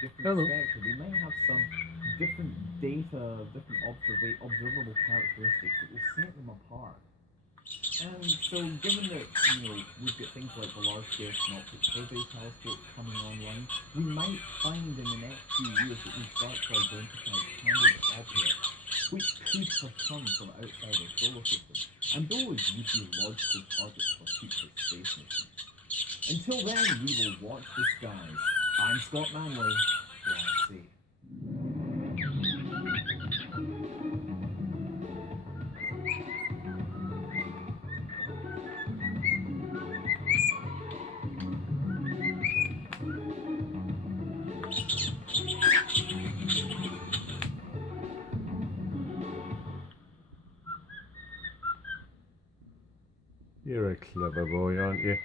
different Hello. spectra, they might have some different data, different observable characteristics that will set them apart. And so, given that we've got things like the Large Scale Synoptic Survey Telescope coming online, we might find in the next few years that we start to identify candidate objects which could have come from outside our solar system, and those would be logical targets for future space missions. Until then, we will watch the skies. I'm Scott Manley. Fly safe. You're a clever boy, aren't you?